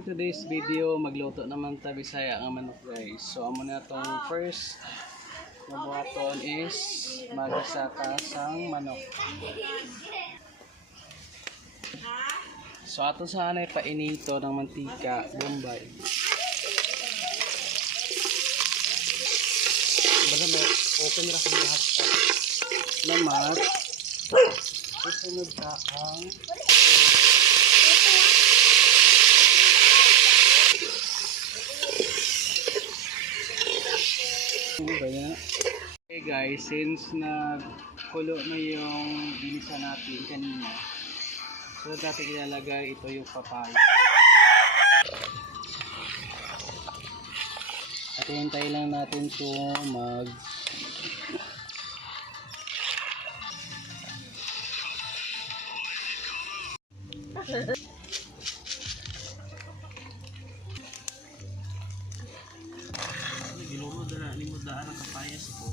for today's video, magluto naman ta Bisaya nga manok guys. So amo na tong first na buhaton is magisa ka sang manok. So ato sanay painito ng mantika, bombay. Basta mo open ra sa lahat ta. Naman isunod ka ang okay guys, since nagkulo na yung binisa natin kanina, so dati ilalagay ito yung papaya at hintay lang natin ito Giluro dala ni mo daan ang kapayas ko.